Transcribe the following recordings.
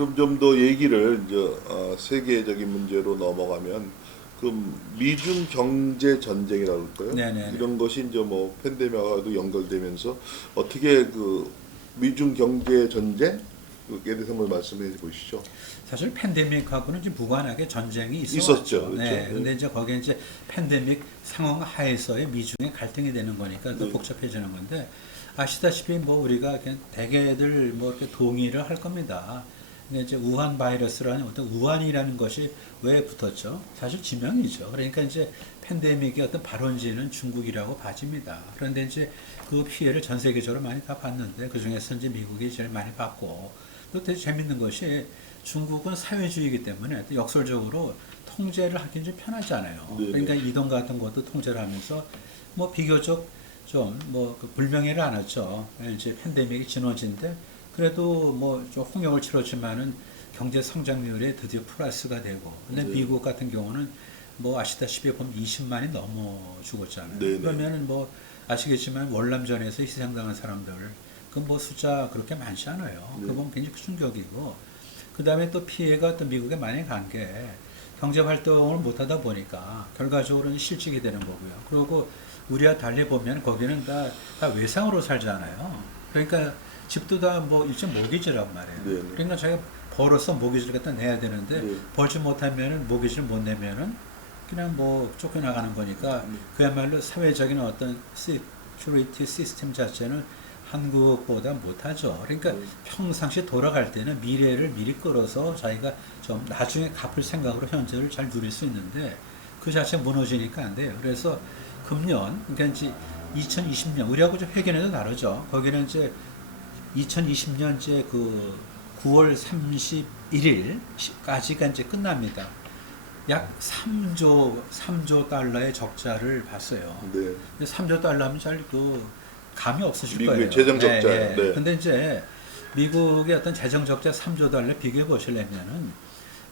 그럼 좀 더 얘기를 이제 세계적인 문제로 넘어가면 그 미중 경제 전쟁이라고 할까요? 네네네. 이런 것이 이제 뭐 팬데믹하고도 연결되면서 어떻게 그 미중 경제 전쟁에 대해서 한번 말씀해 보시죠. 사실 팬데믹하고는 좀 무관하게 전쟁이 있었죠, 있어왔죠. 그렇죠? 네. 네. 근데 이제 거기에 이제 팬데믹 상황 하에서의 미중의 갈등이 되는 거니까 더 네. 복잡해지는 건데 아시다시피 뭐 우리가 그냥 대개들 뭐 이렇게 동의를 할 겁니다. 근데 이제 우한 바이러스라는 어떤 우한이라는 것이 왜 붙었죠? 사실 지명이죠. 그러니까 이제 팬데믹의 어떤 발원지는 중국이라고 봐집니다. 그런데 이제 그 피해를 전 세계적으로 많이 다 봤는데 그 중에서 이제 미국이 제일 많이 봤고 또 되게 재밌는 것이 중국은 사회주의이기 때문에 또 역설적으로 통제를 하긴 좀 편하지 않아요. 네네. 그러니까 이동 같은 것도 통제를 하면서 뭐 비교적 좀뭐 불명예를 안았죠. 이제 팬데믹이 진원지인데 그래도 뭐 좀 홍역을 치렀지만은 경제 성장률에 드디어 플러스가 되고 근데 네. 미국 같은 경우는 뭐 아시다시피 보면 20만이 넘어 죽었잖아요. 네네. 그러면은 뭐 아시겠지만 월남전에서 희생당한 사람들 그 뭐 숫자 그렇게 많지 않아요. 네. 그거 보면 굉장히 충격이고 그 다음에 또 피해가 또 미국에 많이 간 게 경제 활동을 못하다 보니까 결과적으로는 실직이 되는 거고요. 그리고 우리와 달리 보면 거기는 다 외상으로 살잖아요. 그러니까 집도 다 뭐 일종 모기지란 말이에요. 네네. 그러니까 자기가 벌어서 모기지를 갖다 내야 되는데 네. 벌지 못하면은 모기지를 못 내면은 그냥 뭐 쫓겨나가는 거니까 그야말로 사회적인 어떤 시큐리티 시스템 자체는 한국보다 못하죠. 그러니까 평상시 돌아갈 때는 미래를 미리 끌어서 자기가 좀 나중에 갚을 생각으로 현재를 잘 누릴 수 있는데 그 자체 무너지니까 안 돼요. 그래서 금년, 그러니까 이제 2020년, 우리하고 좀 회견에도 다르죠. 거기는 이제 2020년 이제 그 9월 31일까지가 이제 끝납니다. 약 3조 달러의 적자를 봤어요. 네. 근데 3조 달러 하면 잘 그 감이 없으실 미국의 거예요. 재정 적자. 네. 네. 근데 이제 미국의 어떤 재정 적자 3조 달러 비교해 보시려면은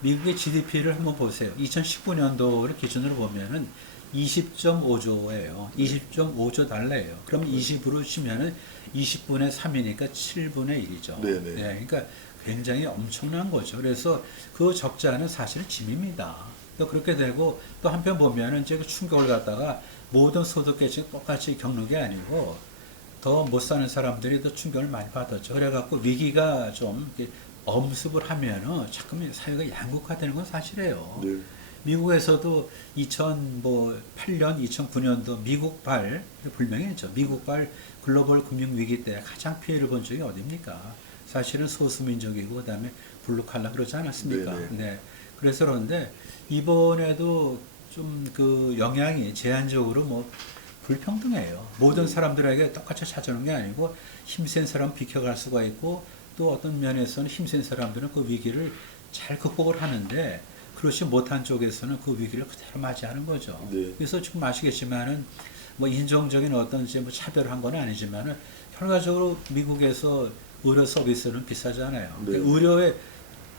미국의 GDP를 한번 보세요. 2019년도를 기준으로 보면은 20.5조예요. 20.5조 달러예요. 그럼 20으로 치면은 20분의 3이니까 7분의 1이죠. 네네. 네, 그러니까 굉장히 엄청난 거죠. 그래서 그 적자는 사실 짐입니다. 또 그렇게 되고 또 한편 보면은 이제 그 충격을 갖다가 모든 소득계층이 똑같이 겪는 게 아니고 더 못 사는 사람들이 더 충격을 많이 받았죠. 그래갖고 위기가 좀 이렇게 엄습을 하면은 자꾸만 사회가 양극화되는 건 사실이에요. 네. 미국에서도 2008년, 2009년도 미국발 불명예죠. 미국발 글로벌 금융 위기 때 가장 피해를 본 적이 어디입니까? 사실은 소수민족이고 그다음에 블루칼라 그러지 않았습니까? 네네. 네. 그래서 그런데 이번에도 좀 그 영향이 제한적으로 뭐 불평등해요. 모든 사람들에게 똑같이 찾아오는 게 아니고 힘센 사람 비켜갈 수가 있고 또 어떤 면에서는 힘센 사람들은 그 위기를 잘 극복을 하는데 그렇지 못한 쪽에서는 그 위기를 그대로 맞이하는 거죠. 네. 그래서 지금 아시겠지만은 뭐 인종적인 어떤 이제 뭐 차별한 건 아니지만은 결과적으로 미국에서 의료 서비스는 비싸잖아요. 네. 의료의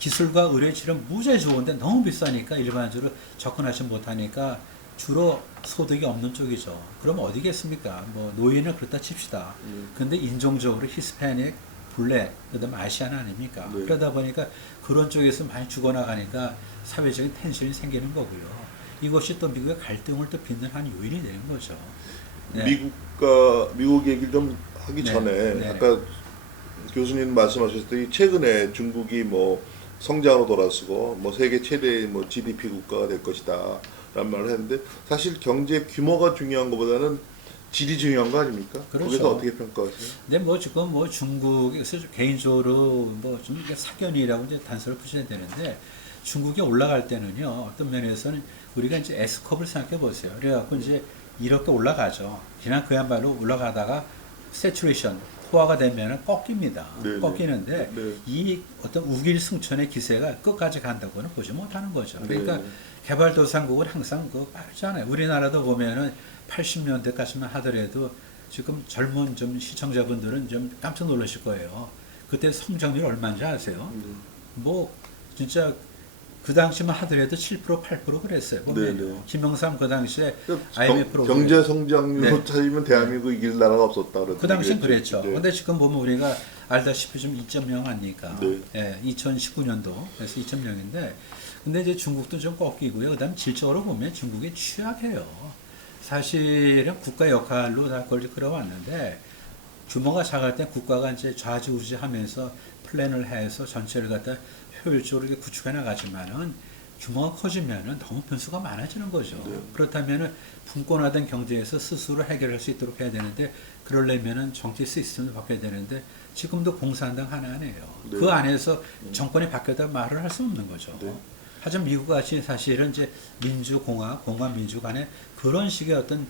기술과 의료의 질은 무지하게 좋은데 너무 비싸니까 일반적으로 접근하지 못하니까 주로 소득이 없는 쪽이죠. 그럼 어디겠습니까? 뭐 노인은 그렇다 칩시다. 근데 인종적으로 히스패닉, 블랙, 그다음 아시안 아닙니까? 네. 그러다 보니까 그런 쪽에서 많이 죽어나가니까 사회적인 텐션이 생기는 거고요. 이것이 또 미국의 갈등을 또 빚는 한 요인이 되는 거죠. 네. 미국 얘기를 좀 하기 네. 전에 네. 아까 교수님 말씀하셨더니 최근에 중국이 뭐 성장으로 돌아서고 뭐 세계 최대 뭐 GDP 국가가 될 것이다 라는 말을 했는데 사실 경제 규모가 중요한 것보다는 질이 중요한 거 아닙니까? 그렇죠. 거기서 어떻게 평가하세요? 근데 뭐 지금 뭐 중국에서 개인적으로 뭐 좀 사견이라고 이제 단서를 붙여야 되는데 중국이 올라갈 때는요 어떤 면에서는 우리가 이제 S컵을 생각해 보세요. 그래갖고 이제 이렇게 올라가죠. 그냥 그야말로 올라가다가 세츄레이션 포화가 되면 꺾입니다. 네네. 꺾이는데 네. 이 어떤 우길승천의 기세가 끝까지 간다고는 보지 못하는 거죠. 그러니까 네. 개발도상국은 항상 그 빠르잖아요. 우리나라도 보면은 80년대까지만 하더라도 지금 젊은 좀 시청자분들은 좀 깜짝 놀라실 거예요. 그때 성장률 얼마인지 아세요? 뭐 진짜 그 당시만 하더라도 7% 8% 그랬어요. 보면 네네. 김영삼 그 당시에 그러니까 IMF 경제 성장률로 네. 찾으면 대한민국 이길 나라가 없었다 그랬던 그 당시엔 얘기겠죠. 그랬죠. 네. 근데 지금 보면 우리가 알다시피 좀 2.0 아닙니까? 네. 예, 2019년도 그래서 2.0인데 근데 이제 중국도 좀 꺾이고요. 그다음 질적으로 보면 중국이 취약해요. 사실은 국가 역할로 다 그걸 끌어왔는데 규모가 작을 때 국가가 이제 좌지우지하면서 플랜을 해서 전체를 갖다 효율적으로 이렇게 구축해 나가지만은 규모가 커지면은 너무 변수가 많아지는 거죠. 네. 그렇다면은 분권화된 경제에서 스스로 해결할 수 있도록 해야 되는데 그러려면은 정치 시스템도 바뀌어야 되는데 지금도 공산당 하나네요. 네. 그 안에서 정권이 바뀌었다 말을 할 수 없는 거죠. 네. 하지만 미국 같이 사실은 이제 민주공화, 공화민주 간의 그런 식의 어떤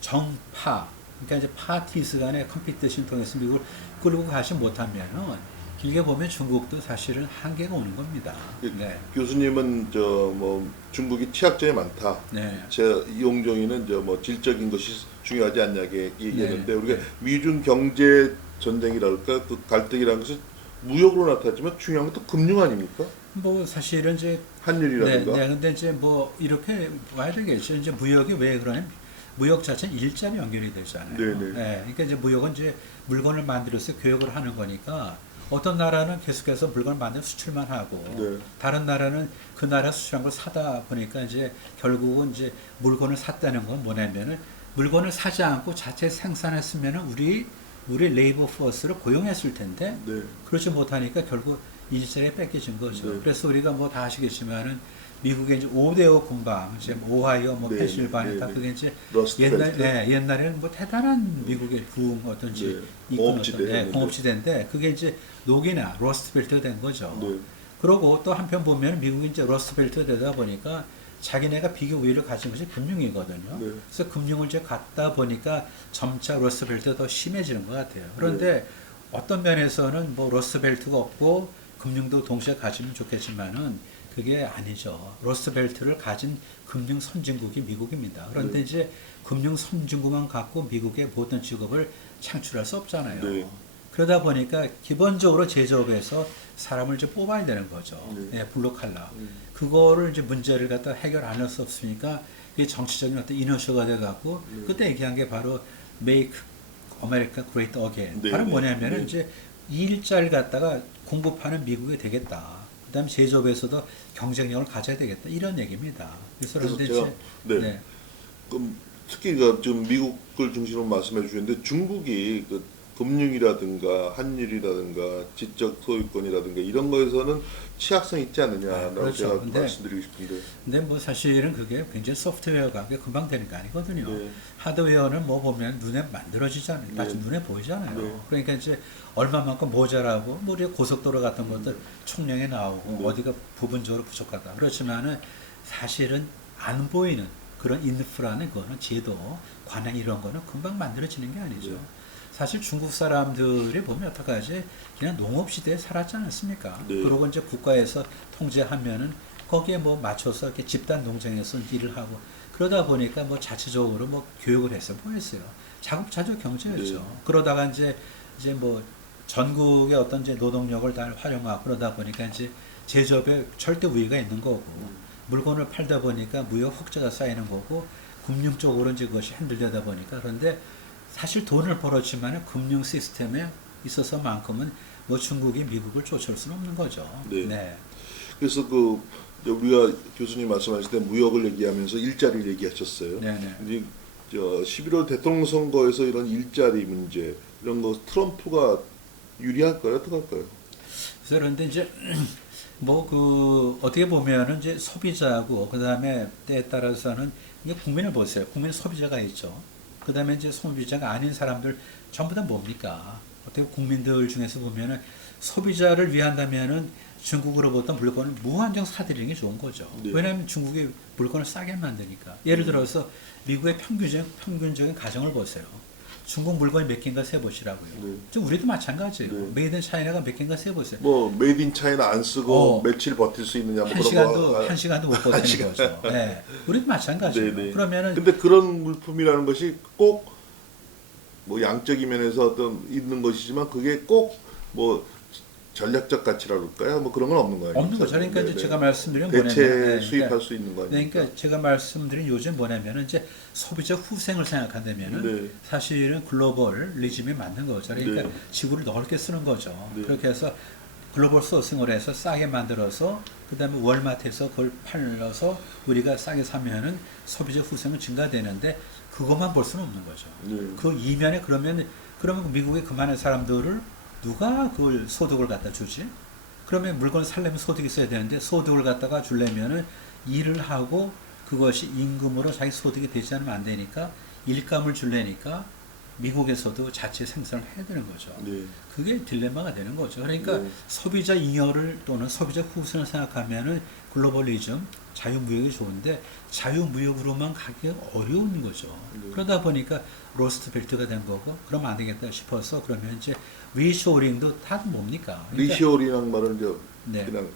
정파, 그러니까 이제 파티스 간의 컴피티션 통해서 미국을 끌고 가지 못하면은 길게 보면 중국도 사실은 한계가 오는 겁니다. 네. 교수님은 저 뭐 중국이 취약점이 많다. 네. 제 이용정이는 저 뭐 질적인 것이 중요하지 않냐게 얘기했는데 네. 우리가 네. 미중 경제 전쟁이랄까 그 갈등이라는 것은 무역으로 나타났지만 중요한 건 또 금융 아닙니까? 뭐 사실은 이제 환율이라든가. 네, 근데 이제 뭐 이렇게 봐야 되겠죠. 이제 무역이 왜 그러냐면 무역 자체는 일자리 연결이 되잖아요. 네네. 그러니까 이제 무역은 이제 물건을 만들어서 교역을 하는 거니까 어떤 나라는 계속해서 물건을 만들어 수출만 하고 네. 다른 나라는 그 나라 수출한 걸 사다 보니까 이제 결국은 이제 물건을 샀다는 건 뭐냐면은 물건을 사지 않고 자체 생산했으면은 우리 레이버 포스를 고용했을 텐데 네. 그렇지 못하니까 결국 일자리에 뺏겨진 거죠. 네. 그래서 우리가 뭐 다 아시겠지만은 미국의 이제 5대5 군방, 이제 오하이오, 뭐 네, 펜실바니아 네, 다 네. 그게 이제 러스트벨트. 옛날에는 뭐 대단한 미국의 부흥 어떤지 네. 이끈 공업지대. 어떤, 공업지대인데 그게 이제 녹이나 러스트벨트가 된 거죠. 네. 그러고 또 한편 보면 미국이 이제 러스트벨트가 되다 보니까 자기네가 비교 우위를 가진 것이 금융이거든요. 네. 그래서 금융을 이제 갖다 보니까 점차 러스트벨트가 더 심해지는 것 같아요. 그런데 어떤 면에서는 뭐 러스트벨트가 없고 금융도 동시에 가지면 좋겠지만은 그게 아니죠. 러스트벨트를 가진 금융 선진국이 미국입니다. 그런데 네. 이제 금융 선진국만 갖고 미국의 모든 직업을 창출할 수 없잖아요. 네. 그러다 보니까 기본적으로 제조업에서 사람을 이제 뽑아야 되는 거죠. 네. 블루 칼라. 그거를 이제 문제를 갖다 해결 안 할 수 없으니까 이게 정치적인 어떤 이너셔가 돼갖고 그때 얘기한 게 바로 Make America Great Again. 네, 바로 네, 뭐냐면은 네. 이제 이 일자를 갖다가 공급하는 미국이 되겠다. 그다음 제조업에서도 경쟁력을 가져야 되겠다. 이런 얘기입니다. 그래서 그래서 그런데 제가 이제 네. 그럼 특히 그 지금 미국을 중심으로 말씀해 주셨는데 중국이 그 금융이라든가 환율이라든가 지적 소유권이라든가 이런 거에서는 취약성이 있지 않느냐라고 그렇죠. 제가 근데 말씀드리고 싶은데. 근데 뭐 사실은 그게 굉장히 소프트웨어가 그게 금방 되는 게 아니거든요. 네. 하드웨어는 뭐 보면 눈에 만들어지잖아요. 네. 마치 눈에 보이잖아요. 네. 그러니까 이제 얼마만큼 모자라고 뭐 우리 고속도로 같은 것들 총량이 나오고 네. 어디가 부분적으로 부족하다. 그렇지만은 사실은 안 보이는 그런 인프라는 거는 제도, 관행 이런 거는 금방 만들어지는 게 아니죠. 네. 사실 중국 사람들이 보면 어떡하지? 그냥 농업 시대에 살았지 않았습니까? 네. 그러고 이제 국가에서 통제하면은 거기에 뭐 맞춰서 이렇게 집단 농장에서 일을 하고 그러다 보니까 뭐 자체적으로 뭐 교육을 해서 뭐 했어요. 자급자족 경제였죠. 네. 그러다가 이제 뭐 전국의 어떤 이제 노동력을 다 활용하고 그러다 보니까 이제 제조업에 절대 우위가 있는 거고 물건을 팔다 보니까 무역 흑자가 쌓이는 거고 금융 쪽으로 이제 그것이 핸들되다 보니까 그런데 사실 돈을 벌었지만 금융 시스템에 있어서만큼은 뭐 중국이 미국을 쫓아올 수는 없는 거죠. 네. 그래서 그 우리가 교수님 말씀하실 때 무역을 얘기하면서 일자리를 얘기하셨어요. 네네. 이제 저 11월 대통령 선거에서 이런 일자리 문제 이런 거 트럼프가 유리할까요? 어떡할까요? 그래서 그런데 이제 뭐 그 어떻게 보면은 이제 소비자고 그다음에 때에 따라서는 이게 국민을 보세요. 국민 소비자가 있죠. 그다음에 이제 소비자가 아닌 사람들 전부 다 뭡니까? 어떻게 국민들 중에서 보면은 소비자를 위한다면은 중국으로부터 물건을 무한정 사들이는 게 좋은 거죠. 네. 왜냐하면 중국이 물건을 싸게 만드니까. 예를 들어서 미국의 평균적인 가정을 보세요. 중국 물건이 몇 개인가 세보시라고요. 네. 좀 우리도 마찬가지예요. 네. 메이드 인 차이나가 몇 개인가 세보세요. 뭐 메이드 인 차이나 안 쓰고 며칠 버틸 수 있느냐 뭐 한 시간도 못 버티는 거죠. 네. 우리도 마찬가지예요. 네네. 그러면은 근데 그런 물품이라는 것이 꼭 뭐 양적인 면에서 어떤 있는 것이지만 그게 꼭 뭐 전략적 가치라고 할까요? 뭐 그런 건 없는 거예요. 없는 거죠. 그러니까 이제 네, 제가 말씀드린 대체 뭐냐면 수입할 수 있는 거 아닙니까? 그러니까 제가 말씀드린 요즘 뭐냐면은 이제 소비자 후생을 생각한다면은 네. 사실은 글로벌 리즘이 맞는 거죠. 그러니까 네. 지구를 넓게 쓰는 거죠. 네. 그렇게 해서 글로벌 소싱을 해서 싸게 만들어서 그다음에 월마트에서 그걸 팔려서 우리가 싸게 사면은 소비자 후생은 증가되는데 그것만 볼 수는 없는 거죠. 네. 그 이면에 그러면 미국의 그만한 사람들을 누가 그걸 소득을 갖다 주지? 그러면 물건을 살려면 소득이 있어야 되는데 소득을 갖다가 주려면은 일을 하고 그것이 임금으로 자기 소득이 되지 않으면 안 되니까 일감을 주려니까 미국에서도 자체 생산을 해야 되는 거죠. 네. 그게 딜레마가 되는 거죠. 그러니까 네. 소비자 잉여를 또는 소비자 후순을 생각하면은 글로벌리즘, 자유무역이 좋은데 자유무역으로만 가기가 어려운 거죠. 네. 그러다 보니까 로스트 벨트가 된 거고 그러면 안 되겠다 싶어서 그러면 이제 리쇼링도 다 뭡니까? 그러니까 리쇼링이라는 말은 이제 네. 그냥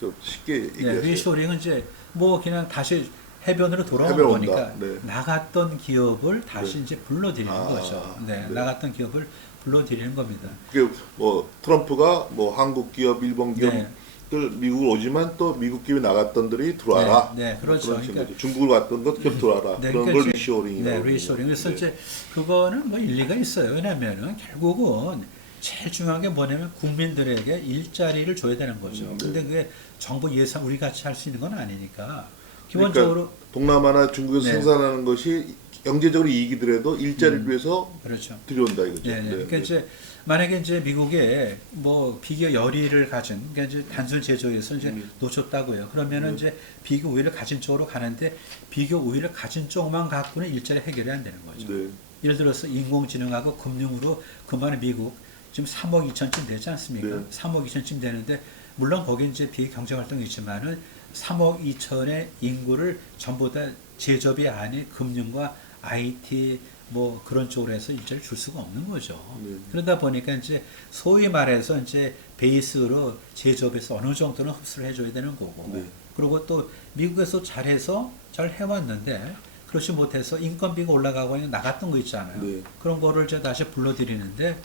좀 쉽게 네, 얘기해서 리쇼링은 이제 뭐 그냥 다시 해변으로 돌아오는 해변 거니까 온다. 네. 나갔던 기업을 다시 네. 이제 불러들이는 아, 거죠. 네, 네. 나갔던 기업을 불러들이는 겁니다. 그게 뭐 트럼프가 뭐 한국 기업, 일본 기업들 네. 미국을 오지만 또 미국 기업에 나갔던들이 들어와라. 네, 네, 그렇죠. 그런 그러니까 거죠. 중국을 갔던 것 기업 들어와라. 네, 그런 그러니까 걸 이제- 리쇼링이라고. 네, 리쇼링. 그래서 네. 이제 그거는 뭐 일리가 있어요. 왜냐면은 결국은 제일 중요한 게 뭐냐면 국민들에게 일자리를 줘야 되는 거죠. 네. 근데 그게 정부 예산 우리 같이 할 수 있는 건 아니니까 기본적으로 그러니까 동남아나 중국에서 네. 생산하는 것이 경제적으로 이익이더라도 일자리를 위해서 그렇죠. 들여온다 이거죠. 네, 네. 그러니까 이제 만약에 이제 미국에 뭐 비교 열의를 가진 그러니까 이제 단순 제조에서 이제 놓쳤다고요. 그러면은 이제 비교 우위를 가진 쪽으로 가는데 비교 우위를 가진 쪽만 갖고는 일자리 해결이 안 되는 거죠. 네. 예를 들어서 인공지능하고 금융으로 그만한 미국 지금 3억 2천쯤 되지 않습니까? 네. 3억 2천쯤 되는데 물론 거기 이제 비경제 활동이 있지만은 3억 2천의 인구를 전부 다 제조업이 아닌 금융과 IT 뭐 그런 쪽으로 해서 일자리를 줄 수가 없는 거죠. 네. 그러다 보니까 이제 소위 말해서 이제 베이스로 제조업에서 어느 정도는 흡수를 해줘야 되는 거고. 네. 그리고 또 미국에서 잘해서 잘 해왔는데 그렇지 못해서 인건비가 올라가고 그냥 나갔던 거 있잖아요. 네. 그런 거를 이제 다시 불러들이는데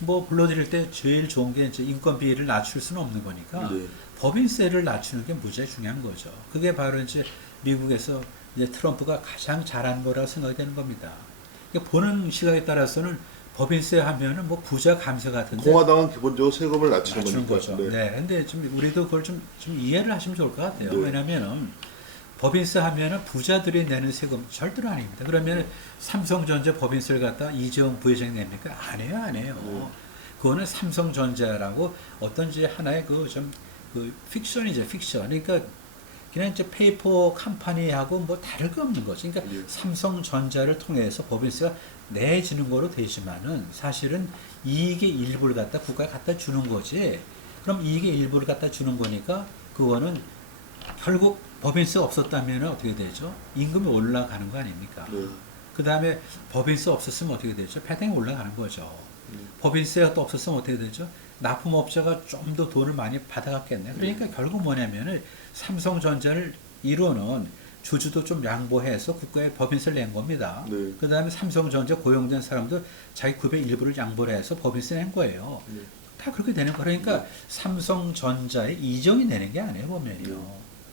뭐 불러들일 때 제일 좋은 게 이제 인건비를 낮출 수는 없는 거니까 네. 법인세를 낮추는 게 무지하게 중요한 거죠. 그게 바로 이제 미국에서 이제 트럼프가 가장 잘한 거라고 생각이 되는 겁니다. 그러니까 보는 시각에 따라서는 법인세 하면은 뭐 부자 감세 같은데 공화당은 기본적으로 세금을 낮추는 낮추는 거니까. 거죠. 네. 근데 좀 우리도 그걸 좀 이해를 하시면 좋을 것 같아요. 네. 왜냐면은 법인세 하면은 부자들이 내는 세금 절대로 아닙니다. 그러면 삼성전자 법인세를 갖다 이재용 부회장이 냅니까? 안 해요, 안 해요. 네. 그거는 삼성전자라고 어떤지 하나의 그 픽션이죠, 픽션. 그러니까 그냥 이제 페이퍼 컴퍼니하고 뭐 다를 거 없는 거죠. 그러니까 네. 삼성전자를 통해서 법인세가 내지는 거로 되지만은 사실은 이익의 일부를 갖다 국가에 갖다 주는 거지. 그럼 이익의 일부를 갖다 주는 거니까 그거는 결국 법인세 없었다면 어떻게 되죠? 임금이 올라가는 거 아닙니까? 네. 그 다음에 법인세 없었으면 어떻게 되죠? 배당이 올라가는 거죠. 법인세가 또 없었으면 어떻게 되죠? 납품업자가 좀 더 돈을 많이 받아갔겠네. 그러니까 결국 뭐냐면은 삼성전자를 이루는 주주도 좀 양보해서 국가에 법인세를 낸 겁니다. 네. 그 다음에 삼성전자 고용된 사람도 자기 급의 일부를 양보를 해서 법인세 낸 거예요. 네. 다 그렇게 되는 거. 그러니까 삼성전자에 이정이 내는 게 아니에요, 보면요.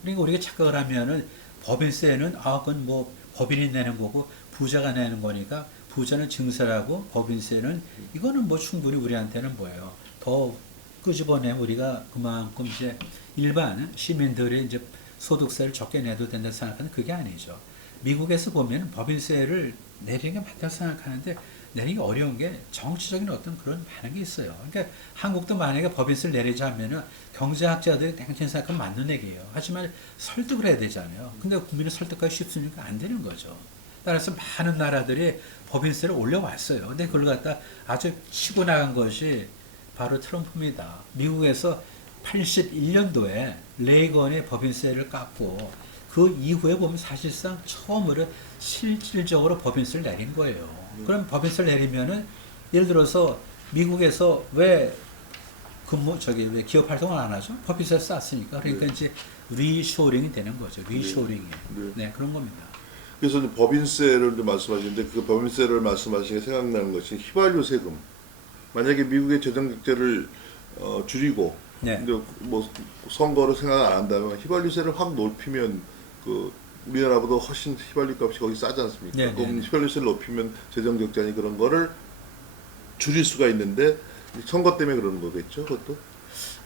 그러니까 우리가 착각을 하면은 법인세는 그건 뭐 법인이 내는 거고 부자가 내는 거니까 부자는 증세라고 법인세는 이거는 뭐 충분히 우리한테는 뭐예요. 더 끄집어내면 우리가 그만큼 이제 일반 시민들이 이제 소득세를 적게 내도 된다 생각하는 그게 아니죠. 미국에서 보면 법인세를 내리는 게 맞다고 생각하는데 내리기 어려운 게 정치적인 어떤 그런 반응이 있어요. 그러니까 한국도 만약에 법인세를 내리자 하면은 경제학자들이 당연히 생각하면 맞는 얘기예요. 하지만 설득을 해야 되잖아요. 근데 국민을 설득하기 쉽습니까? 안 되는 거죠. 따라서 많은 나라들이 법인세를 올려왔어요. 근데 그걸 갖다 아주 치고 나간 것이 바로 트럼프입니다. 미국에서 81년도에 레이건이 법인세를 깎고 그 이후에 보면 사실상 처음으로 실질적으로 법인세를 내린 거예요. 그럼 법인세를 내리면은 예를 들어서 미국에서 왜 왜 기업 활동을 안 하죠? 법인세 쌌으니까. 그러니까 네. 이제 리쇼링이 되는 거죠. 리쇼링이. 네. 네, 그런 겁니다. 그래서 이제 법인세를 이제 말씀하시는데 그 법인세를 말씀하시게 생각나는 것이 휘발유 세금. 만약에 미국의 재정 적자를 줄이고 네. 근데 뭐 선거를 생각 안 한다면 휘발유세를 확 높이면 그 우리나라보다 훨씬 휘발유 값이 거기 싸지 않습니까? 네, 그럼 네, 네. 휘발유세를 높이면 재정 적자니 그런 거를 줄일 수가 있는데 선거 때문에 그러는 거겠죠, 그것도?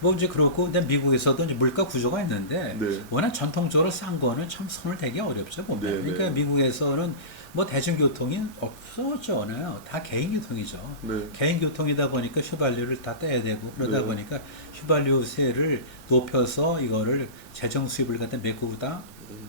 뭐 이제 그렇고, 근데 미국에서도 이제 물가 구조가 있는데 네. 워낙 전통적으로 싼 거는 참 손을 대기 어렵죠 보면. 네, 그러니까 네. 미국에서는 뭐 대중교통이 없었잖아요. 다 개인교통이죠. 네. 개인교통이다 보니까 휘발유를 다 떼야 되고 그러다 네. 보니까 휘발유세를 높여서 이거를 재정 수입을 갖다 메꾸다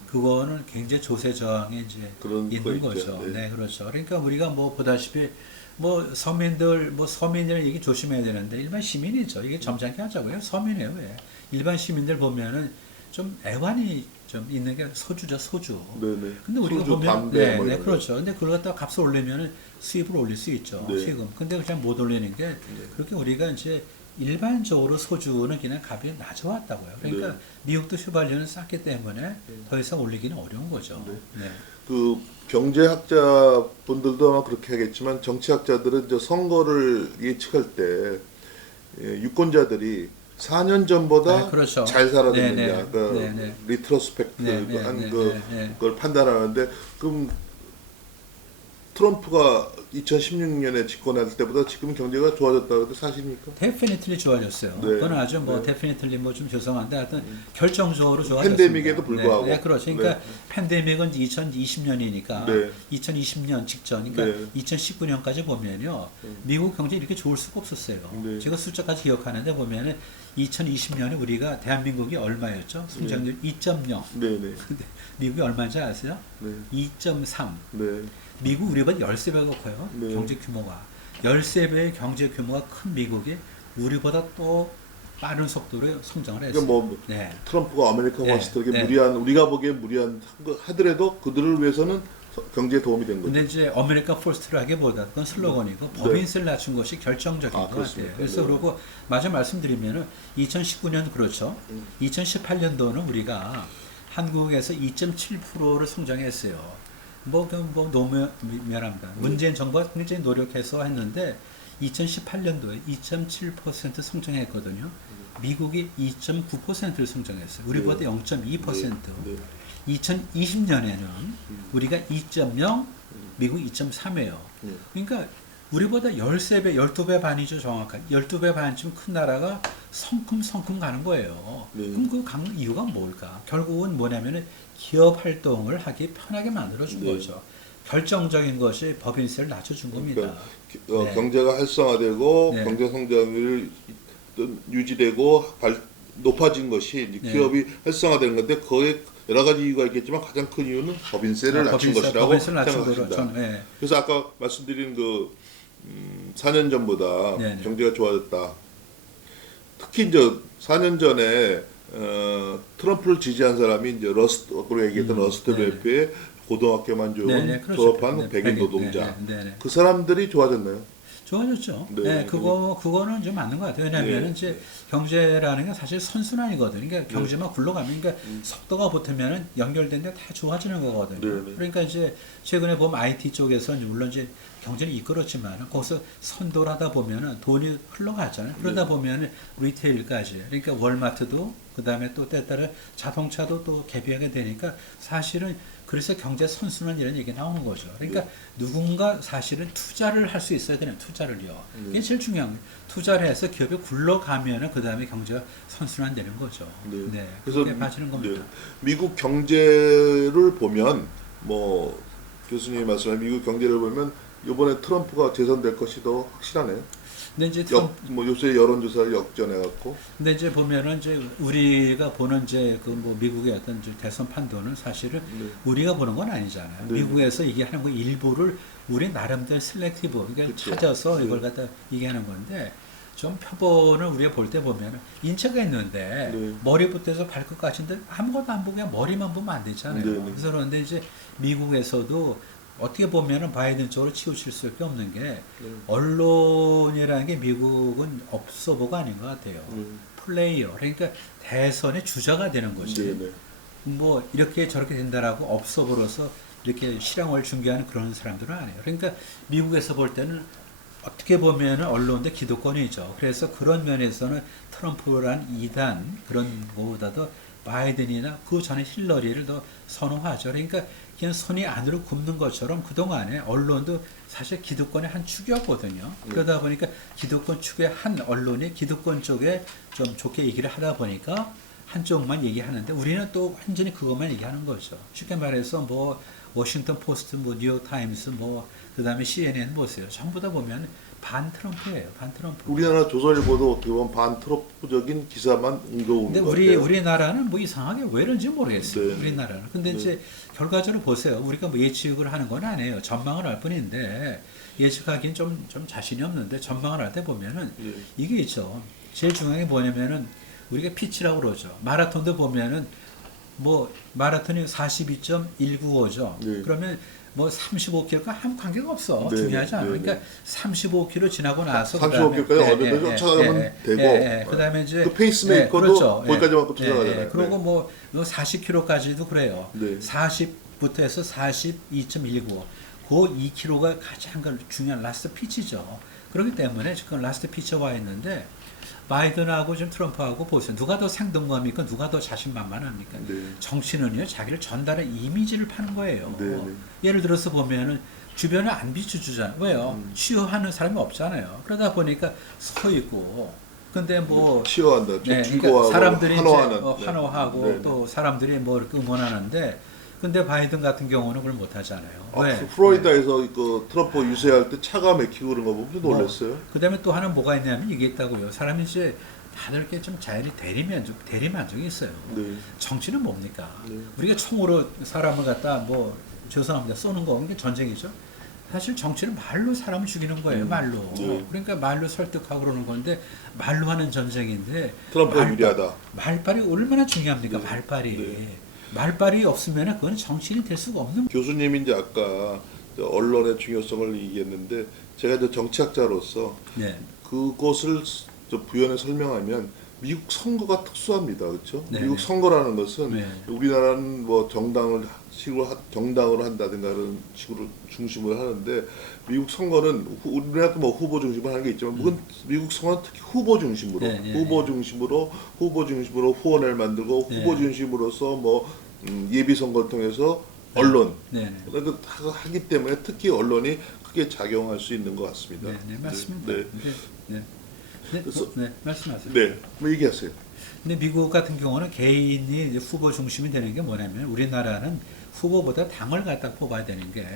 그거는 굉장히 조세 저항에 이제 그런 거 있는 있죠. 거죠. 네. 네, 그렇죠. 그러니까 우리가 뭐 보다시피 뭐 서민들 뭐 서민을 이게 조심해야 되는데 일반 시민이죠. 이게 점잖게 하자고요. 서민이에요. 왜? 일반 시민들 보면은 좀 애환이 좀 있는 게 소주죠, 소주. 네네. 근데 우리가 소주, 보면 담배 네, 뭐 네, 이런 거. 그렇죠. 근데 그걸 갖다가 값을 올리면은 수입을 올릴 수 있죠. 네. 세금. 근데 그냥 못 올리는 게 그렇게 우리가 이제 일반적으로 소주는 그냥 값이 낮아왔다고요. 그러니까 네. 미국도 휘발유는 쌌기 때문에 더 이상 올리기는 어려운 거죠. 네. 네. 그 경제학자 분들도 아마 그렇게 하겠지만 정치학자들은 저 선거를 예측할 때 유권자들이 4년 전보다 네, 그렇죠. 잘 살아듣느냐, 네, 네. 그 네, 네. 리트로스펙트 네, 네, 한 네, 그 네, 네. 그걸 판단하는데 그럼 트럼프가 2016년에 집권할 때보다 지금 경제가 좋아졌다고 해도 사실입니까? 데피니틀리 좋아졌어요. 네. 그건 아주 뭐 네. 데피니틀리 뭐 좀 죄송한데 하여튼 결정적으로 좋아졌습니다. 팬데믹에도 불구하고. 네, 네, 그렇죠. 그러니까 네. 팬데믹은 2020년이니까 네. 2020년 직전, 그러니까 네. 2019년까지 보면요, 미국 경제 이렇게 좋을 수가 없었어요. 네. 제가 숫자까지 기억하는데 보면은 2020년에 우리가 대한민국이 얼마였죠? 성장률 2.0. 네네. 근데 미국이 얼마인지 아세요? 네. 2.3. 네. 미국 우리보다 13배가 커요. 네. 경제 규모가. 13배의 경제 규모가 큰 미국이 우리보다 또 빠른 속도로 성장을 했어요. 그러니까 뭐 네. 트럼프가 아메리카 네, 화스트에게 네. 무리한 우리가 보기엔 무리한 거 하더라도 그들을 위해서는 경제에 도움이 된 거죠. 근데 이제 아메리카 포스트를 하기보다 그건 슬로건이고 법인세를 낮춘 것이 결정적인 것 같아요. 그렇습니까? 그래서 네. 그러고 마저 말씀드리면은 2019년 그렇죠. 2018년도는 우리가 한국에서 2.7%를 성장했어요. 뭐 노면합니다. 문재인 정부가 굉장히 노력해서 했는데 2018년도에 2.7% 성장했거든요. 미국이 2.9%를 성장했어요. 우리보다 네. 0.2%. 네. 2020년에는 우리가 2.0, 미국 2.3이에요. 네. 그러니까 우리보다 13배, 12배 반이죠, 정확하게. 12배 반쯤 큰 나라가 성큼 가는 거예요. 네. 그럼 그 가는 이유가 뭘까? 결국은 뭐냐면은 기업 활동을 하기 편하게 만들어준 네. 거죠. 결정적인 것이 법인세를 낮춰준 겁니다. 그러니까 네. 경제가 활성화되고 네. 경제 성장률이 유지되고 높아진 것이 이제 네. 기업이 활성화되는 건데 그에 여러 가지 이유가 있겠지만 가장 큰 이유는 법인세를 낮춘 것이라고 법인세를 낮춘 거로 생각하신다. 저는, 예. 그래서 아까 말씀드린 그 4년 전보다 네네. 경제가 좋아졌다. 특히 이제 4년 전에 트럼프를 지지한 사람이 이제 러스트로 얘기했던 러스트 네네. 벨트의 고등학교만 네네, 좋은 그렇죠. 졸업한 네, 백인 노동자. 네네. 그 사람들이 좋아졌나요? 좋아졌죠. 네. 네, 그거는 좀 맞는 것 같아요. 왜냐하면 네. 이제 경제라는 게 사실 선순환이거든요. 그러니까 경제만 굴러가면, 그러니까 속도가 붙으면 연결된 데 다 좋아지는 거거든요. 네. 그러니까 이제 최근에 보면 IT 쪽에서 물론 이제 경제를 이끌었지만 거기서 선도를 하다 보면은 돈이 흘러가잖아요. 그러다 보면은 리테일까지, 그러니까 월마트도 그 다음에 또 때에 따라 자동차도 또 개비하게 되니까 사실은 그래서 경제 선순환 이런 얘기 나오는 거죠. 그러니까 누군가 사실은 투자를 할 수 있어야 되는 투자를요. 이게 제일 중요한 거예요. 투자를 해서 기업이 굴러가면은 그 다음에 경제가 선순환 되는 거죠. 네. 그래서 그렇게 봐지는 겁니다. 미국 경제를 보면 뭐 교수님이 말씀하신 미국 경제를 보면 이번에 트럼프가 재선될 것이 더 확실하네요. 근데 이제 뭐 요새 여론조사를 역전해 갖고 근데 이제 보면은 이제 우리가 보는 이제 그 뭐 미국의 어떤 이제 대선 판도는 사실은 우리가 보는 건 아니잖아요. 네. 미국에서 얘기하는 거 일부를 우리 나름대로 셀렉티브, 그러니까 그쵸. 찾아서 네. 이걸 갖다 얘기하는 건데 좀 표본을 우리가 볼 때 보면은 인체가 있는데 네. 머리부터 해서 발끝까지인데 아무것도 안 보고 그냥 머리만 보면 안 되잖아요. 네, 네. 그래서 그런데 이제 미국에서도 어떻게 보면은 바이든 쪽으로 치우칠 수밖에 없는 게 언론이라는 게 미국은 업소보가 아닌 것 같아요. 플레이어, 그러니까 대선의 주자가 되는 것이 네네. 뭐 이렇게 저렇게 된다라고 업소보로서 이렇게 실황을 중계하는 그런 사람들은 아니에요. 그러니까 미국에서 볼 때는 어떻게 보면은 언론도 기득권이죠. 그래서 그런 면에서는 트럼프란 이단 그런 거보다도 바이든이나 그 전에 힐러리를 더 선호하죠. 그러니까 그냥 손이 안으로 굽는 것처럼 그동안에 언론도 사실 기득권의 한 축이었거든요. 그러다 보니까 기득권 축의 한 언론이 기득권 쪽에 좀 좋게 얘기를 하다 보니까 한쪽만 얘기하는데 우리는 또 완전히 그것만 얘기하는 거죠. 쉽게 말해서 뭐 워싱턴 포스트, 뭐 뉴욕 타임스, 뭐 그다음에 CNN 보세요. 전부 다 보면 반 트럼프예요. 반 트럼프. 우리나라 조선일보도 어떻게 보면 반트럼프적인 기사만 옮겨오는 근데 것 같아요. 우리나라는 뭐 이상하게 왜 그런지 모르겠어요. 네. 우리나라는. 근데 네. 이제 결과적으로 보세요. 우리가 뭐 예측을 하는 건 아니에요. 전망을 할 뿐인데 예측하기는 좀 자신이 없는데 전망을 할 때 보면은 네. 이게 있죠. 제일 중요한 게 뭐냐면은 우리가 피치라고 그러죠. 마라톤도 보면은 뭐 마라톤이 42.195죠. 네. 그러면 뭐 35km가 아무 관계가 없어. 네, 중요하지 않아. 네, 그러니까 네. 35km 지나고 나서 35km까지 어느 정도 쫓아가면 되고 그다음에 이제 그 페이스메이커도 그렇죠. 거기까지만 쫓아가잖아요. 그리고 뭐 40km까지도 그래요. 네. 40부터 해서 42.195. 그 2km가 가장 중요한 라스트 피치죠. 그렇기 때문에 지금 라스트 피치에 와 있는데 바이든하고 지금 트럼프하고 보세요. 누가 더 생동감 있고 누가 더 자신만만합니까? 네. 정치는요 자기를 전달의 이미지를 파는 거예요. 네, 네. 예를 들어서 보면은 주변에 안 비춰주잖아요. 왜요? 취업하는 사람이 없잖아요. 그러다 보니까 서 있고. 근데 뭐 치유한다. 네, 즐거워하고 사람들이 환호하는. 이제 환호하고 네, 네. 또 사람들이 뭐 이렇게 응원하는데 근데 바이든 같은 경우는 그걸 못 하잖아요. 왜? 그 플로리다에서 그 트럼프 유세할 때 차가 막히고 그런 거 보면 놀랐어요. 그다음에 또 하나 뭐가 있냐면 이게 있다고요. 사람이 이제 다들 이렇게 좀 자연히 대리만족이 있어요. 네. 정치는 뭡니까? 네. 우리가 총으로 사람을 갖다 뭐 죄송합니다 쏘는 거 이게 전쟁이죠. 사실 정치는 말로 사람을 죽이는 거예요. 말로. 네. 그러니까 말로 설득하고 그러는 건데 말로 하는 전쟁인데 트럼프가 유리하다. 말빨이 얼마나 중요합니까? 네. 말빨이. 네. 말빨이 없으면 그건 정치인이 될 수가 없는 교수님이 이제 아까 언론의 중요성을 얘기했는데 제가 이제 정치학자로서 네. 그것을 부연해 설명하면 미국 선거가 특수합니다, 그렇죠? 네, 미국 네. 선거라는 것은 네. 우리나라는 뭐 정당으로 한다든가 그런 식으로 중심을 하는데 미국 선거는 우리나라도 뭐 후보 중심으로 하는 게 있지만 미국 선거는 특히 후보 중심으로 네, 네, 후보 중심으로 후원을 만들고 네. 후보 중심으로서 뭐 예비 선거를 통해서 언론 네. 그래도 하기 때문에 특히 언론이 크게 작용할 수 있는 것 같습니다. 네, 네, 맞습니다. 네. 그래서- 말씀하세요. 네, 뭐 얘기하세요. 근데 미국 같은 경우는 개인이 이제 후보 중심이 되는 게 뭐냐면 우리나라는 후보보다 당을 갖다 뽑아야 되는 게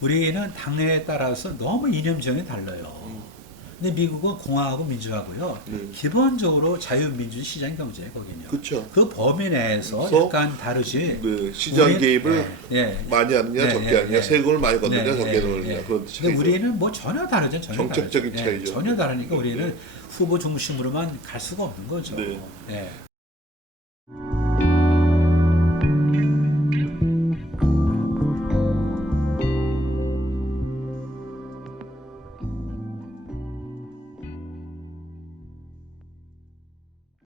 우리는 당에 따라서 너무 이념정이 달라요. 근데 미국은 공화하고 민주하고요. 기본적으로 자유민주 시장 경제예요, 거기는. 그렇죠. 그 범위 내에서 그래서 약간 다르지. 네, 시장 우리는- 개입을 네, 많이 하느냐 적게 하느냐 세금을 많이 걷느냐 적게 네, 넣느냐 네. 그런 근데 차이죠. 우리는 뭐 전혀 다르죠. 전혀 정책적인 다르죠. 차이죠. 전혀 다르니까 네. 우리는 후보 중심으로만 갈 수가 없는 거죠. 네. 네.